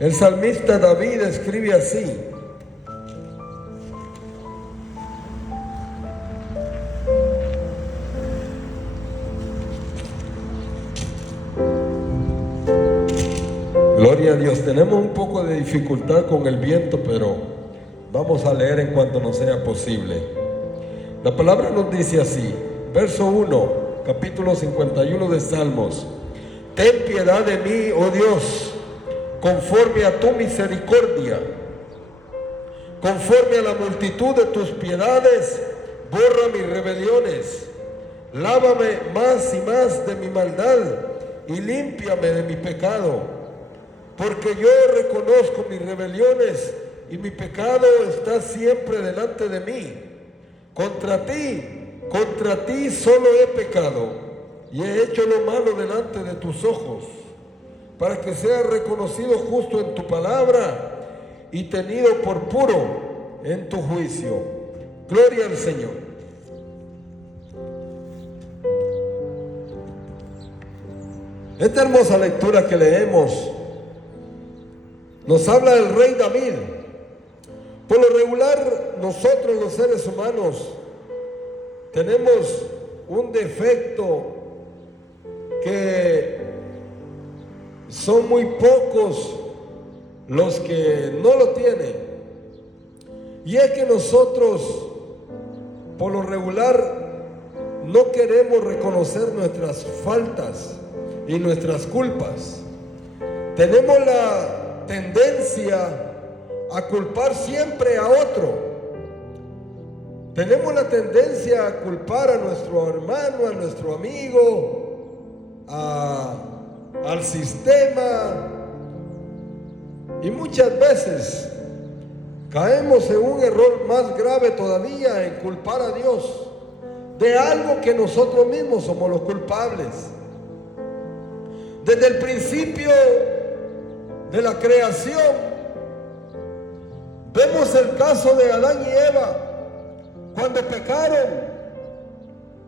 El salmista David escribe así: gloria a Dios. Tenemos un poco de dificultad con el viento, pero vamos a leer en cuanto nos sea posible. La palabra nos dice así, verso 1, capítulo 51 de Salmos: ten piedad de mí, oh Dios, conforme a tu misericordia, conforme a la multitud de tus piedades, borra mis rebeliones, lávame más y más de mi maldad y límpiame de mi pecado, porque yo reconozco mis rebeliones y mi pecado está siempre delante de mí. Contra ti solo he pecado y he hecho lo malo delante de tus ojos, para que sea reconocido justo en tu palabra y tenido por puro en tu juicio. Gloria al Señor. Esta hermosa lectura que leemos nos habla del rey David. Por lo regular, nosotros los seres humanos tenemos un defecto que son muy pocos los que no lo tienen, y es que nosotros por lo regular no queremos reconocer nuestras faltas y nuestras culpas. Tenemos la tendencia a culpar siempre a otro. Tenemos la tendencia a culpar a nuestro hermano, a nuestro amigo, al sistema, y muchas veces caemos en un error más grave todavía, en culpar a Dios de algo que nosotros mismos somos los culpables. Desde el principio de la creación vemos el caso de Adán y Eva. Cuando pecaron,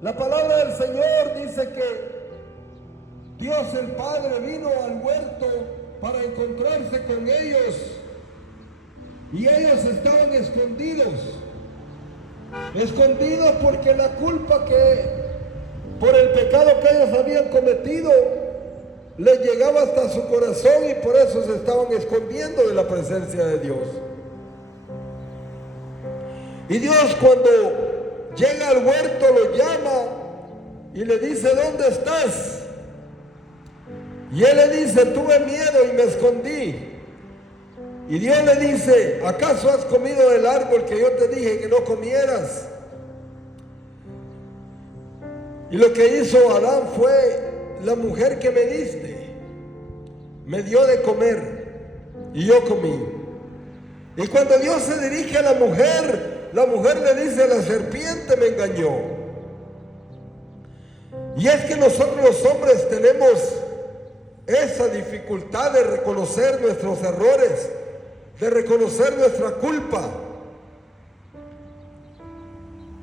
la palabra del Señor dice que Dios el Padre vino al huerto para encontrarse con ellos, y ellos estaban escondidos porque la culpa por el pecado que ellos habían cometido les llegaba hasta su corazón, y por eso se estaban escondiendo de la presencia de Dios. Y Dios, cuando llega al huerto, lo llama y le dice: ¿dónde estás? Y él le dice: tuve miedo y me escondí. Y Dios le dice: ¿acaso has comido del árbol que yo te dije que no comieras? Y lo que hizo Adán fue: la mujer que me diste me dio de comer y yo comí. Y cuando Dios se dirige a la mujer le dice: la serpiente me engañó. Y es que nosotros los hombres tenemos esa dificultad de reconocer nuestros errores, de reconocer nuestra culpa.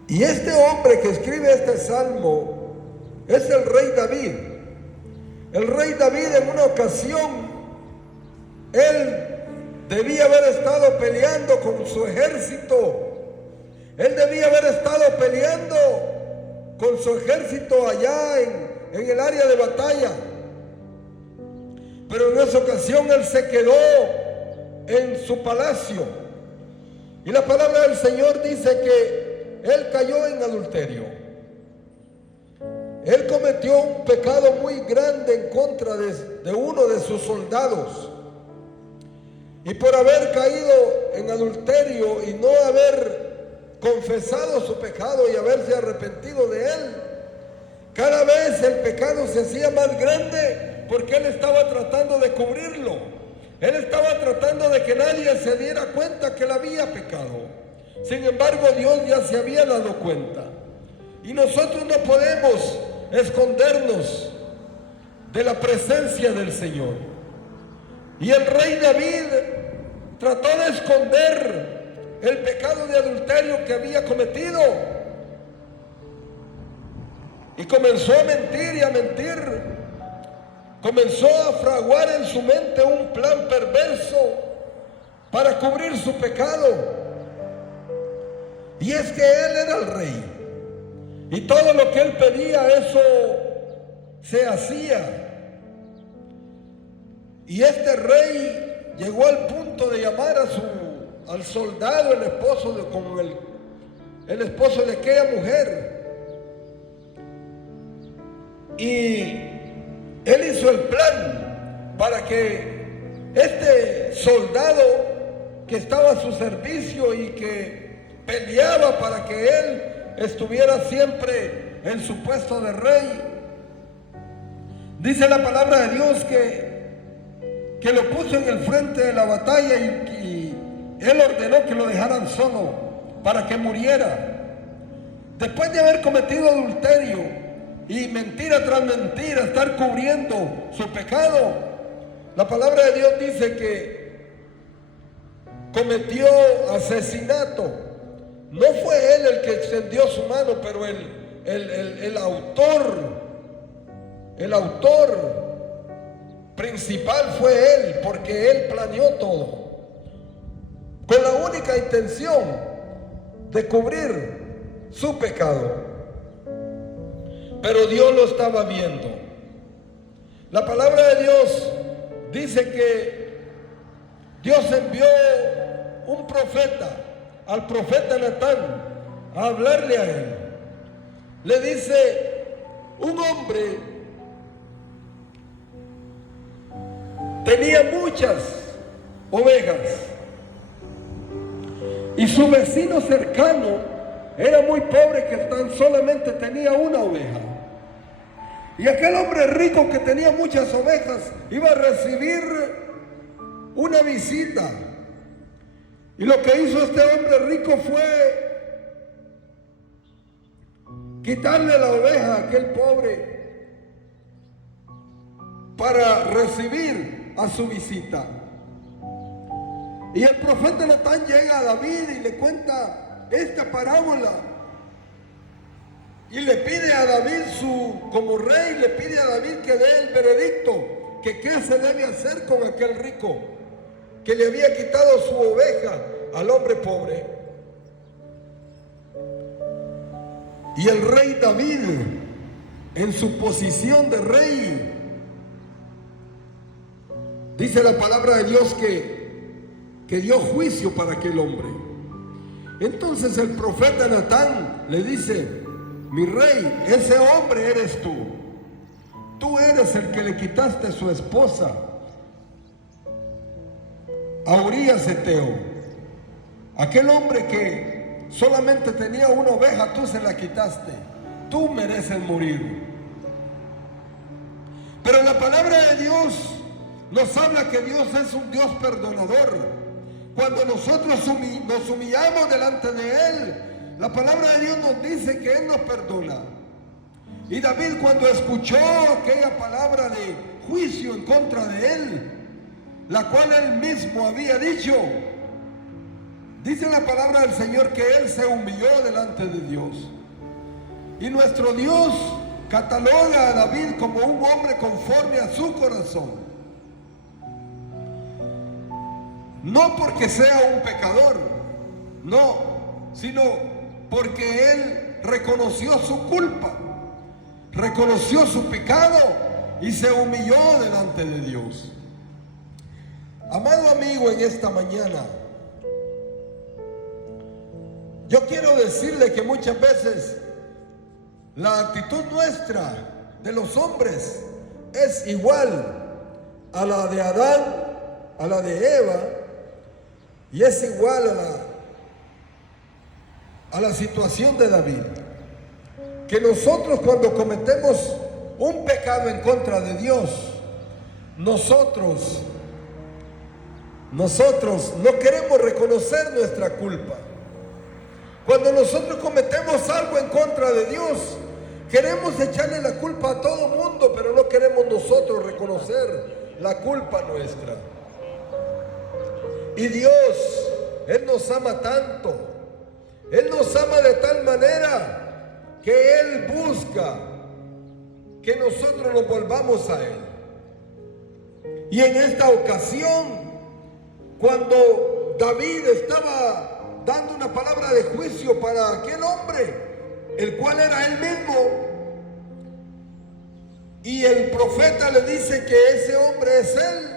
Y este hombre que escribe este salmo es el rey David. El rey David, en una ocasión, él debía haber estado peleando con su ejército. Él debía haber estado peleando con su ejército allá en el área de batalla. Pero en esa ocasión él se quedó en su palacio. Y la palabra del Señor dice que él cayó en adulterio. Él cometió un pecado muy grande en contra de uno de sus soldados. Y por haber caído en adulterio y no haber confesado su pecado y haberse arrepentido de él, cada vez el pecado se hacía más grande, porque él estaba tratando de cubrirlo. Él estaba tratando de que nadie se diera cuenta que él había pecado. Sin embargo, Dios ya se había dado cuenta. Y nosotros no podemos escondernos de la presencia del Señor. Y el rey David trató de esconder el pecado de adulterio que había cometido, y comenzó a mentir y a mentir. comenzó a fraguar en su mente un plan perverso para cubrir su pecado. Y es que él era el rey, y todo lo que él pedía, eso se hacía. Y este rey llegó al punto de llamar al soldado, el esposo de aquella mujer. Y él hizo el plan para que este soldado que estaba a su servicio y que peleaba para que él estuviera siempre en su puesto de rey, dice la palabra de Dios que lo puso en el frente de la batalla y él ordenó que lo dejaran solo para que muriera. Después de haber cometido adulterio y mentira tras mentira, estar cubriendo su pecado, la palabra de Dios dice que cometió asesinato. No fue él el que extendió su mano, pero el autor principal fue él, porque él planeó todo con la única intención de cubrir su pecado. Pero Dios lo estaba viendo. La palabra de Dios dice que Dios envió un profeta, al profeta Natán, a hablarle a él. Le dice: un hombre tenía muchas ovejas y su vecino cercano era muy pobre, que tan solamente tenía una oveja. Y aquel hombre rico que tenía muchas ovejas iba a recibir una visita. Y lo que hizo este hombre rico fue quitarle la oveja a aquel pobre para recibir a su visita. Y el profeta Natán llega a David y le cuenta esta parábola y le pide a David, como rey, le pide a David que dé el veredicto, que qué se debe hacer con aquel rico que le había quitado su oveja al hombre pobre. Y el rey David, en su posición de rey, dice la palabra de Dios que dio juicio para aquel hombre. Entonces el profeta Natán le dice: mi rey, ese hombre eres tú. Tú eres el que le quitaste su esposa a Urías Eteo. Aquel hombre que solamente tenía una oveja, tú se la quitaste. Tú mereces morir. Pero la palabra de Dios nos habla que Dios es un Dios perdonador. Cuando nosotros nos humillamos delante de Él, la palabra de Dios nos dice que Él nos perdona. Y David, cuando escuchó aquella palabra de juicio en contra de él, la cual él mismo había dicho, dice la palabra del Señor que él se humilló delante de Dios. Y nuestro Dios cataloga a David como un hombre conforme a su corazón. No porque sea un pecador, no, sino porque él reconoció su culpa, reconoció su pecado y se humilló delante de Dios. Amado amigo, en esta mañana, yo quiero decirle que muchas veces la actitud nuestra de los hombres es igual a la de Adán, a la de Eva, y es igual a la situación de David. Que nosotros, cuando cometemos un pecado en contra de Dios, nosotros no queremos reconocer nuestra culpa. Cuando nosotros cometemos algo en contra de Dios, queremos echarle la culpa a todo mundo, pero no queremos nosotros reconocer la culpa nuestra. Y Dios, Él nos ama tanto, Él nos ama de tal manera que Él busca que nosotros nos volvamos a Él. Y en esta ocasión, cuando David estaba dando una palabra de juicio para aquel hombre, el cual era él mismo, y el profeta le dice que ese hombre es él,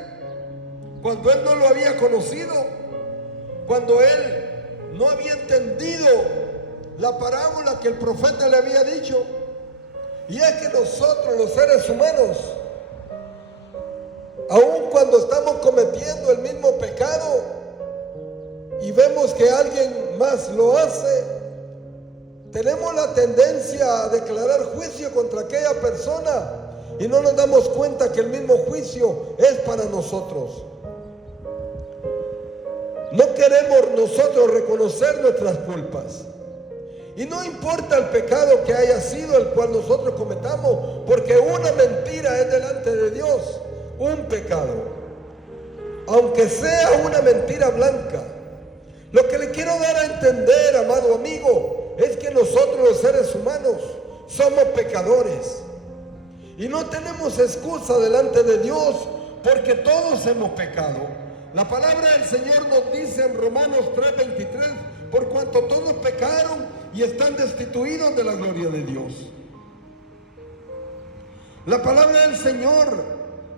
cuando él no lo había conocido, cuando él no había entendido la parábola que el profeta le había dicho. Y es que nosotros, los seres humanos, aun cuando estamos cometiendo el mismo pecado y vemos que alguien más lo hace, tenemos la tendencia a declarar juicio contra aquella persona y no nos damos cuenta que el mismo juicio es para nosotros. No queremos nosotros reconocer nuestras culpas. Y no importa el pecado que haya sido el cual nosotros cometamos, porque una mentira es delante de Dios un pecado, aunque sea una mentira blanca. Lo que le quiero dar a entender, amado amigo, es que nosotros los seres humanos somos pecadores y no tenemos excusa delante de Dios, porque todos hemos pecado. La palabra del Señor nos dice en Romanos 3:23, por cuanto todos pecaron y están destituidos de la gloria de Dios. La palabra del Señor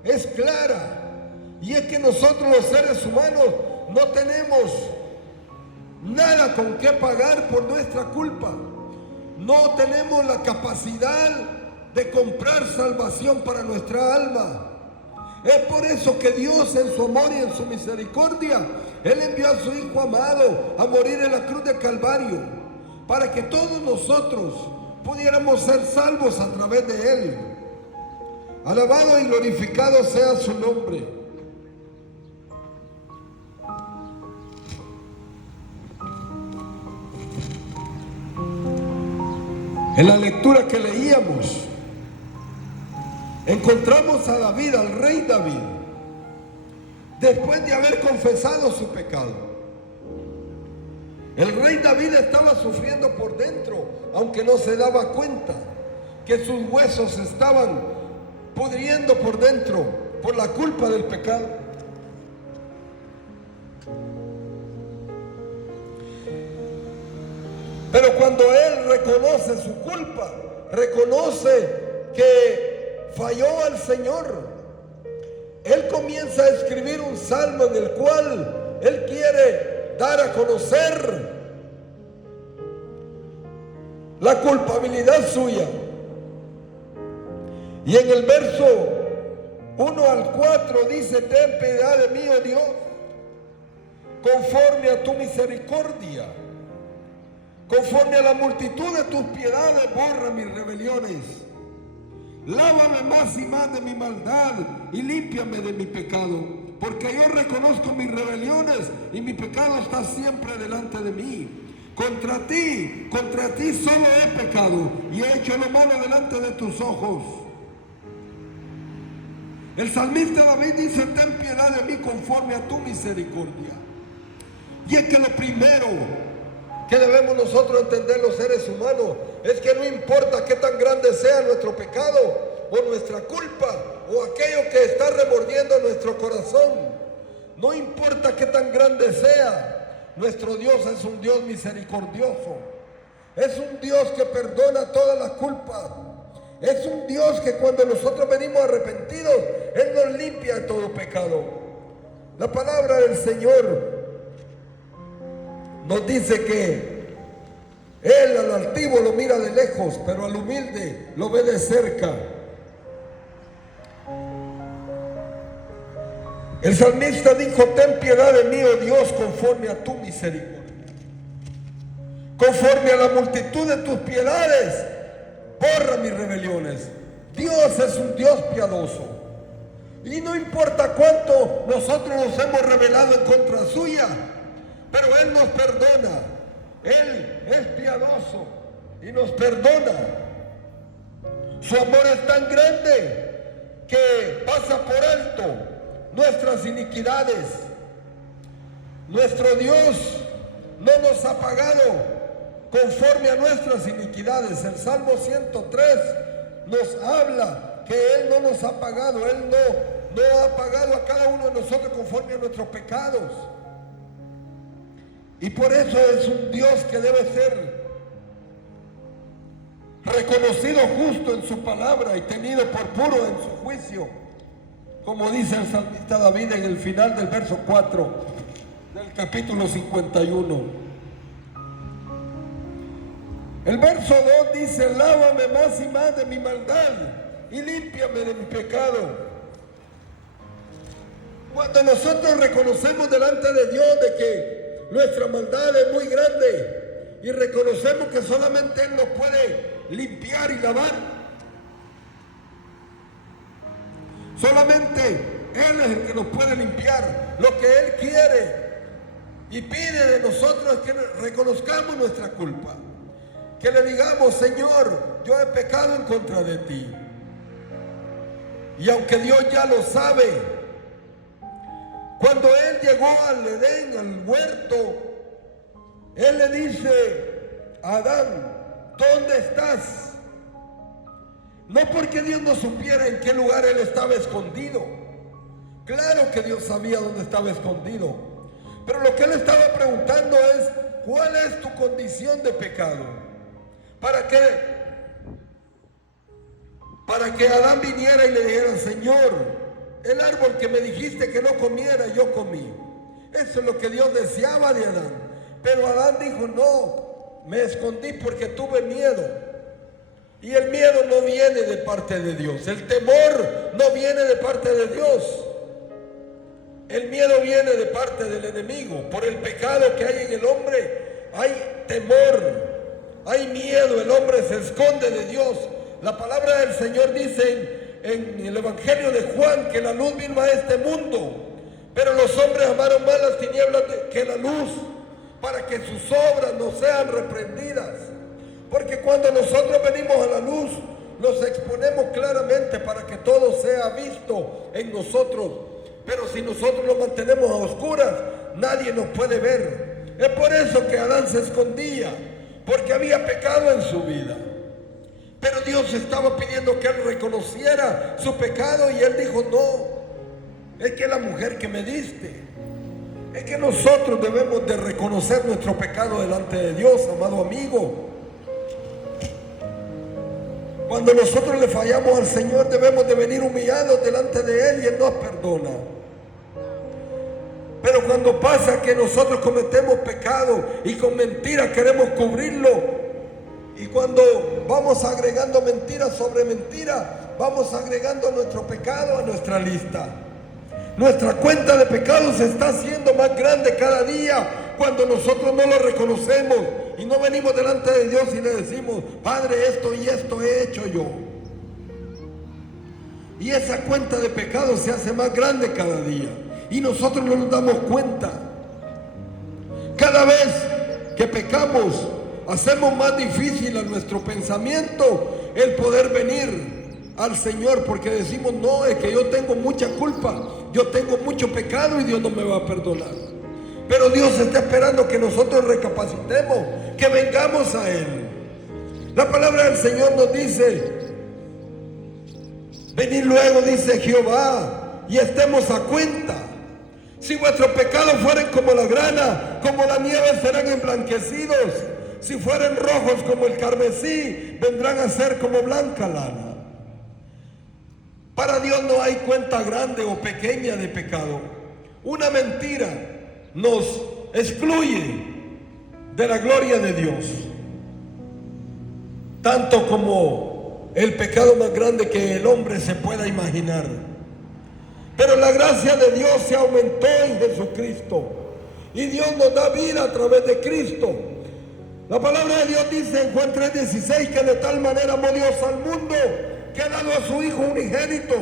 es clara, y es que nosotros los seres humanos no tenemos nada con qué pagar por nuestra culpa. No tenemos la capacidad de comprar salvación para nuestra alma. Es por eso que Dios, en su amor y en su misericordia, Él envió a su Hijo amado a morir en la cruz de Calvario, para que todos nosotros pudiéramos ser salvos a través de Él. Alabado y glorificado sea su nombre. En la lectura que leíamos, encontramos a David, al rey David, después de haber confesado su pecado. El rey David estaba sufriendo por dentro, aunque no se daba cuenta que sus huesos estaban pudriendo por dentro por la culpa del pecado. Pero cuando él reconoce su culpa, reconoce que falló al Señor, él comienza a escribir un salmo en el cual él quiere dar a conocer la culpabilidad suya. Y en el verso 1 al 4 dice: ten piedad de mí, oh Dios, conforme a tu misericordia, conforme a la multitud de tus piedades, borra mis rebeliones. Lávame más y más de mi maldad y límpiame de mi pecado, porque yo reconozco mis rebeliones y mi pecado está siempre delante de mí. Contra ti solo he pecado y he hecho lo malo delante de tus ojos. El salmista David dice: ten piedad de mí conforme a tu misericordia. Y es que lo primero que debemos nosotros entender los seres humanos es que no importa qué tan grande sea nuestro pecado o nuestra culpa o aquello que está remordiendo nuestro corazón, no importa qué tan grande sea, nuestro Dios es un Dios misericordioso, es un Dios que perdona toda la culpa, es un Dios que cuando nosotros venimos arrepentidos, Él nos limpia de todo pecado. La palabra del Señor nos dice que Él al altivo lo mira de lejos, pero al humilde lo ve de cerca. El salmista dijo: ten piedad de mí, oh Dios, conforme a tu misericordia, conforme a la multitud de tus piedades, borra mis rebeliones. Dios es un Dios piadoso, y no importa cuánto nosotros nos hemos rebelado en contra suya, pero Él nos perdona. Él es piadoso y nos perdona. Su amor es tan grande que pasa por alto nuestras iniquidades. Nuestro Dios no nos ha pagado conforme a nuestras iniquidades. El Salmo 103 nos habla que Él no nos ha pagado, Él no ha pagado a cada uno de nosotros conforme a nuestros pecados. Y por eso es un Dios que debe ser reconocido justo en su palabra y tenido por puro en su juicio, como dice el salmista David en el final del verso 4 del capítulo 51. El verso 2 dice: lávame más y más de mi maldad y límpiame de mi pecado. Cuando nosotros reconocemos delante de Dios de que nuestra maldad es muy grande y reconocemos que solamente Él nos puede limpiar y lavar, solamente Él es el que nos puede limpiar, lo que Él quiere y pide de nosotros es que reconozcamos nuestra culpa, que le digamos: Señor, yo he pecado en contra de ti. Y aunque Dios ya lo sabe, cuando Él llegó al Edén, al huerto, Él le dice a Adán: ¿dónde estás? No porque Dios no supiera en qué lugar Él estaba escondido. Claro que Dios sabía dónde estaba escondido. Pero lo que Él estaba preguntando es: ¿cuál es tu condición de pecado? Para que Adán viniera y le dijera: Señor, el árbol que me dijiste que no comiera, yo comí. Eso es lo que Dios deseaba de Adán. Pero Adán dijo: no, me escondí porque tuve miedo. Y el miedo no viene de parte de Dios. El temor no viene de parte de Dios. El miedo viene de parte del enemigo. Por el pecado que hay en el hombre, hay temor, hay miedo. El hombre se esconde de Dios. La palabra del Señor dice en el Evangelio de Juan que la luz vino a este mundo, pero los hombres amaron más las tinieblas que la luz, para que sus obras no sean reprendidas. Porque cuando nosotros venimos a la luz, nos exponemos claramente para que todo sea visto en nosotros. Pero si nosotros nos mantenemos a oscuras, nadie nos puede ver. Es por eso que Adán se escondía, porque había pecado en su vida. Pero Dios estaba pidiendo que él reconociera su pecado, y él dijo: no, es que la mujer que me diste. Es que nosotros debemos de reconocer nuestro pecado delante de Dios, amado amigo. Cuando nosotros le fallamos al Señor, debemos de venir humillados delante de Él y Él nos perdona. Pero cuando pasa que nosotros cometemos pecado y con mentiras queremos cubrirlo, y cuando vamos agregando mentira sobre mentira, vamos agregando nuestro pecado a nuestra lista. Nuestra cuenta de pecados se está haciendo más grande cada día cuando nosotros no lo reconocemos y no venimos delante de Dios y le decimos: Padre, esto y esto he hecho yo. Y esa cuenta de pecados se hace más grande cada día y nosotros no nos damos cuenta. Cada vez que pecamos, hacemos más difícil a nuestro pensamiento el poder venir al Señor, porque decimos: no, es que yo tengo mucha culpa, yo tengo mucho pecado y Dios no me va a perdonar. Pero Dios está esperando que nosotros recapacitemos, que vengamos a Él. La palabra del Señor nos dice: venid luego, dice Jehová, y estemos a cuenta. Si vuestros pecados fueren como la grana, como la nieve serán emblanquecidos. Si fueren rojos como el carmesí, vendrán a ser como blanca lana. Para Dios no hay cuenta grande o pequeña de pecado. Una mentira nos excluye de la gloria de Dios, tanto como el pecado más grande que el hombre se pueda imaginar. Pero la gracia de Dios se aumentó en Jesucristo y Dios nos da vida a través de Cristo. La palabra de Dios dice en Juan 3:16 que de tal manera amó Dios al mundo que ha dado a su Hijo unigénito,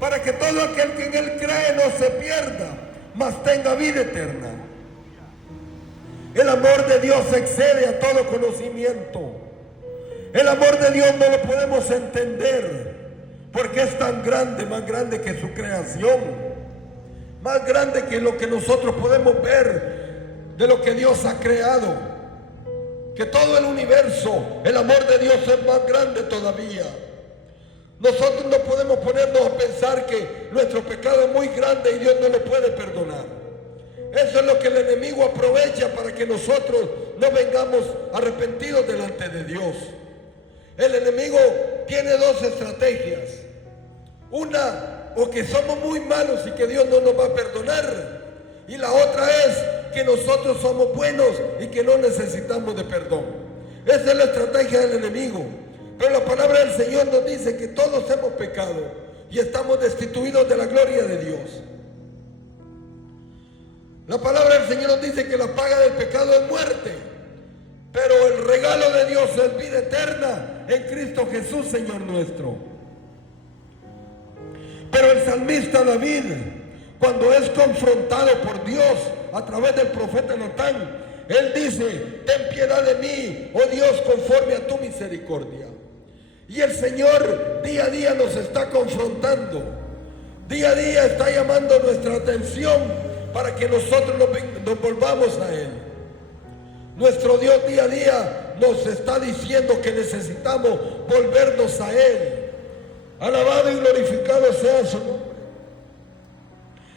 para que todo aquel que en Él cree no se pierda, mas tenga vida eterna. El amor de Dios excede a todo conocimiento. El amor de Dios no lo podemos entender, porque es tan grande, más grande que su creación, más grande que lo que nosotros podemos ver de lo que Dios ha creado, que todo el universo. El amor de Dios es más grande todavía. Nosotros no podemos ponernos a pensar que nuestro pecado es muy grande y Dios no lo puede perdonar. Eso es lo que el enemigo aprovecha para que nosotros no vengamos arrepentidos delante de Dios. El enemigo tiene dos estrategias. Una, o que somos muy malos y que Dios no nos va a perdonar. Y la otra es que nosotros somos buenos y que no necesitamos de perdón. Esa es la estrategia del enemigo. Pero la palabra del Señor nos dice que todos hemos pecado y estamos destituidos de la gloria de Dios. La palabra del Señor nos dice que la paga del pecado es muerte, pero el regalo de Dios es vida eterna en Cristo Jesús, Señor nuestro. Pero el salmista David, cuando es confrontado por Dios a través del profeta Natán, él dice: ten piedad de mí, oh Dios, conforme a tu misericordia. Y el Señor día a día nos está confrontando, día a día está llamando nuestra atención para que nosotros nos volvamos a Él. Nuestro Dios día a día nos está diciendo que necesitamos volvernos a Él. Alabado y glorificado sea su nombre.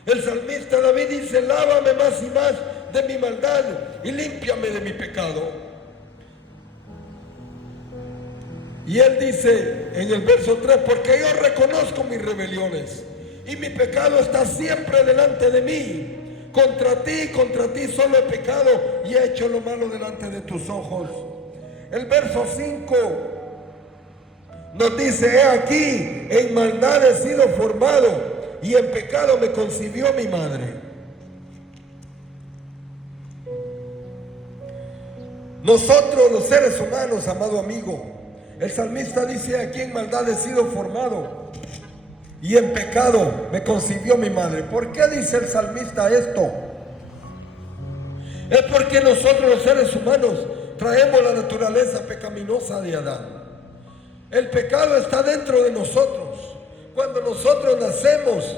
El salmista David dice: lávame más y más de mi maldad y límpiame de mi pecado. Y él dice en el verso 3: porque yo reconozco mis rebeliones y mi pecado está siempre delante de mí. Contra ti solo he pecado y he hecho lo malo delante de tus ojos. El verso 5 nos dice: he aquí, en maldad he sido formado y en pecado me concibió mi madre. Nosotros los seres humanos, amado amigo, el salmista dice: aquí en maldad he sido formado y en pecado me concibió mi madre. ¿Por qué dice el salmista esto? Es porque nosotros los seres humanos traemos la naturaleza pecaminosa de Adán. El pecado está dentro de nosotros. Cuando nosotros nacemos,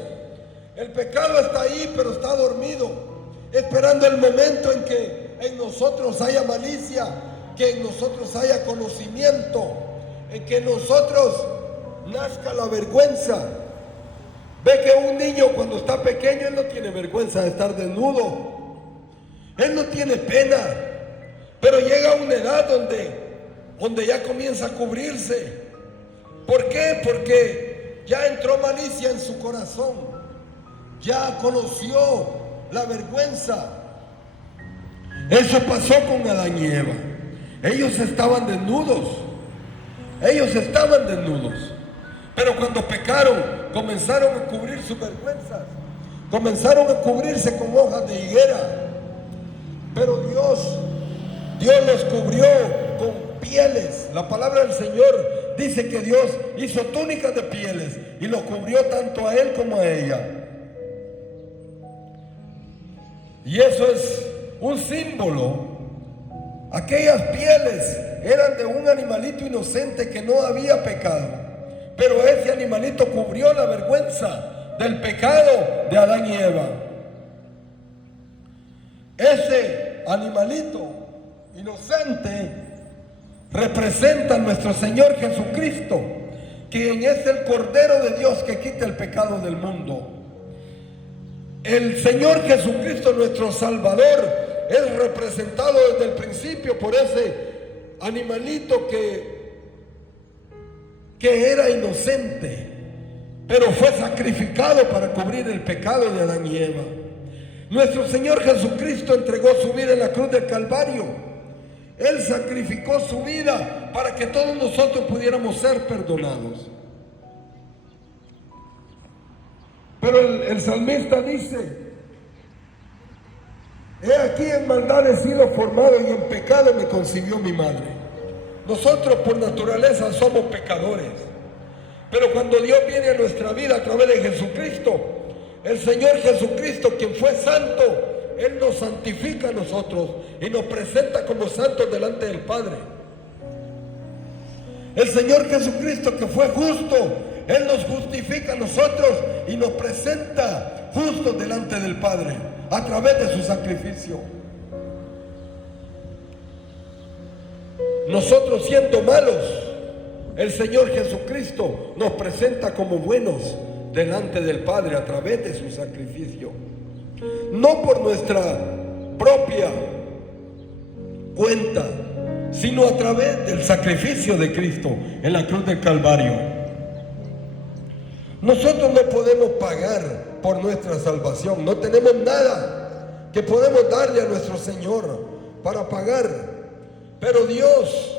el pecado está ahí, pero está dormido, esperando el momento en que en nosotros haya malicia, que en nosotros haya conocimiento, en que en nosotros nazca la vergüenza. Ve que un niño cuando está pequeño, él no tiene vergüenza de estar desnudo, él no tiene pena, pero llega a una edad donde ya comienza a cubrirse. ¿Por qué? Porque ya entró malicia en su corazón, ya conoció la vergüenza. Eso pasó con Adán y Eva. Ellos estaban desnudos, pero cuando pecaron comenzaron a cubrir sus vergüenzas, comenzaron a cubrirse con hojas de higuera. Pero Dios los cubrió con pieles. La palabra del Señor dice que Dios hizo túnicas de pieles y lo cubrió tanto a él como a ella. Y eso es un símbolo. Aquellas pieles eran de un animalito inocente que no había pecado, pero ese animalito cubrió la vergüenza del pecado de Adán y Eva. Ese animalito inocente representa a nuestro Señor Jesucristo, quien es el Cordero de Dios que quita el pecado del mundo. El Señor Jesucristo, nuestro Salvador, es representado desde el principio por ese animalito que era inocente, pero fue sacrificado para cubrir el pecado de Adán y Eva. Nuestro Señor Jesucristo entregó su vida en la cruz del Calvario. Él sacrificó su vida para que todos nosotros pudiéramos ser perdonados. Pero el salmista dice: he aquí en maldad he sido formado y en pecado me concibió mi madre. Nosotros por naturaleza somos pecadores, pero cuando Dios viene a nuestra vida a través de Jesucristo, el Señor Jesucristo, quien fue santo, Él nos santifica a nosotros y nos presenta como santos delante del Padre. El Señor Jesucristo, que fue justo, Él nos justifica a nosotros y nos presenta justos delante del Padre a través de su sacrificio. Nosotros siendo malos, el Señor Jesucristo nos presenta como buenos delante del Padre a través de su sacrificio. No por nuestra propia cuenta, sino a través del sacrificio de Cristo en la cruz del Calvario. Nosotros no podemos pagar por nuestra salvación, no tenemos nada que podemos darle a nuestro Señor para pagar, pero Dios,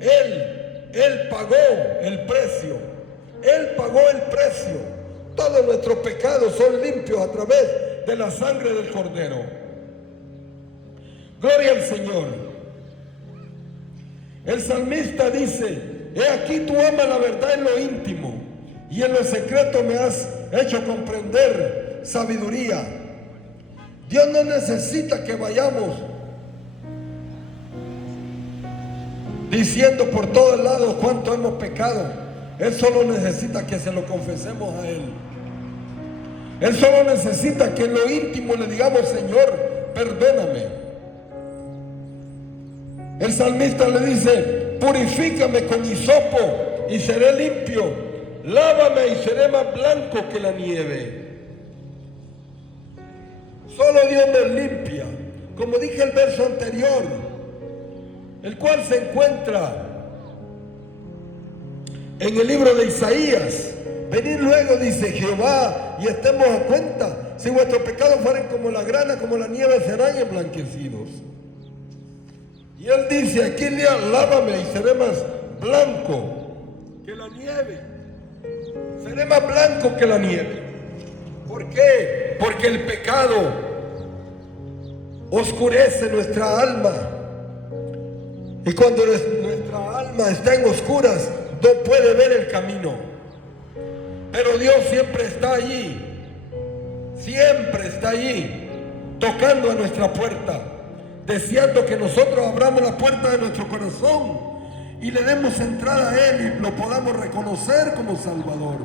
Él pagó el precio, Él pagó el precio. Todos nuestros pecados son limpios a través de la sangre del Cordero. Gloria al Señor. El salmista dice: he aquí tú amas la verdad en lo íntimo, y en lo secreto me has hecho comprender sabiduría. Dios no necesita que vayamos diciendo por todos lados cuánto hemos pecado. Él solo necesita que se lo confesemos a Él. Él solo necesita que en lo íntimo le digamos: Señor, perdóname. El salmista le dice: purifícame con hisopo y seré limpio, lávame y seré más blanco que la nieve. Solo Dios nos limpia, como dije el verso anterior, el cual se encuentra en el libro de Isaías. Venid luego, dice Jehová, y estemos a cuenta. Si vuestros pecados fueren como la grana, como la nieve, serán emblanquecidos. Y él dice aquí: lávame y seré más blanco que la nieve. Seré más blanco que la nieve. ¿Por qué? Porque el pecado oscurece nuestra alma. Y cuando nuestra alma está en oscuras, no puede ver el camino. Pero Dios siempre está allí, tocando a nuestra puerta, deseando que nosotros abramos la puerta de nuestro corazón y le demos entrada a Él y lo podamos reconocer como Salvador.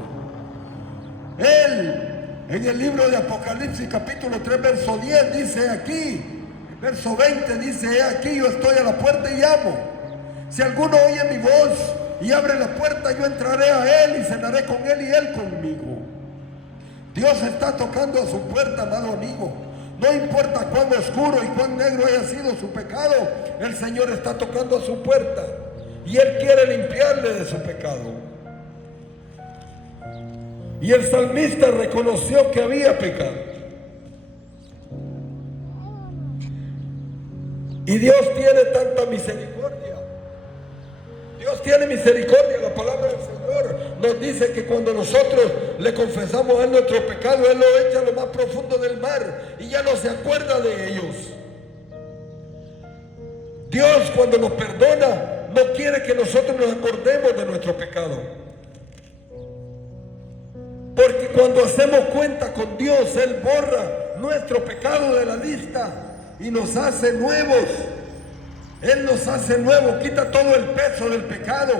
Él, en el libro de Apocalipsis capítulo 3 verso 10 dice aquí, verso 20 dice: he aquí yo estoy a la puerta y llamo. Si alguno oye mi voz y abre la puerta, yo entraré a Él y cenaré con Él y Él conmigo. Dios está tocando a su puerta, amado amigo. No importa cuán oscuro y cuán negro haya sido su pecado, el Señor está tocando a su puerta y Él quiere limpiarle de su pecado. Y el salmista reconoció que había pecado. Y Dios tiene tanta misericordia. Dios tiene misericordia. La palabra del Señor nos dice que cuando nosotros le confesamos a Él nuestro pecado, Él lo echa a lo más profundo del mar y ya no se acuerda de ellos. Dios, cuando nos perdona, no quiere que nosotros nos acordemos de nuestro pecado. Porque cuando hacemos cuenta con Dios, Él borra nuestro pecado de la lista y nos hace nuevos. Él nos hace nuevos, quita todo el peso del pecado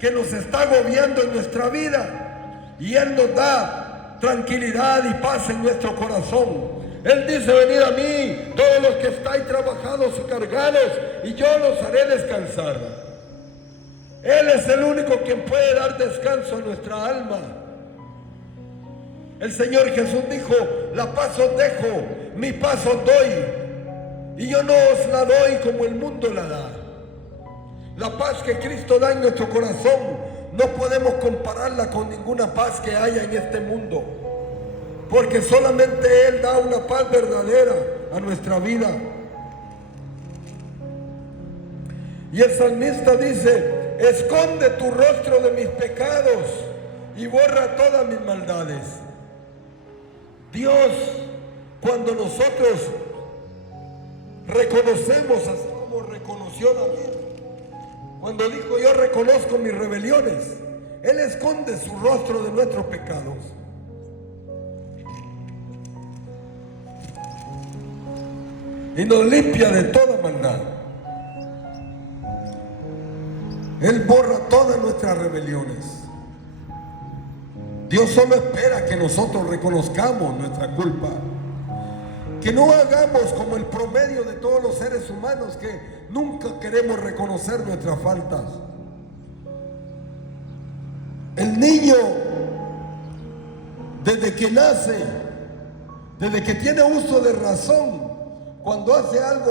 que nos está agobiando en nuestra vida. Y Él nos da tranquilidad y paz en nuestro corazón. Él dice: venid a mí, todos los que estáis trabajados y cargados, y yo los haré descansar. Él es el único quien puede dar descanso a nuestra alma. El Señor Jesús dijo: la paz os dejo, mi paz os doy. Y yo no os la doy como el mundo la da. La paz que Cristo da en nuestro corazón no podemos compararla con ninguna paz que haya en este mundo. Porque solamente Él da una paz verdadera a nuestra vida. Y el salmista dice: esconde tu rostro de mis pecados y borra todas mis maldades. Dios, cuando nosotros reconocemos, así como reconoció David, cuando dijo: yo reconozco mis rebeliones, Él esconde su rostro de nuestros pecados. Y nos limpia de toda maldad. Él borra todas nuestras rebeliones. Dios solo espera que nosotros reconozcamos nuestra culpa. Que no hagamos como el promedio de todos los seres humanos, que nunca queremos reconocer nuestras faltas. El niño, desde que nace, desde que tiene uso de razón, cuando hace algo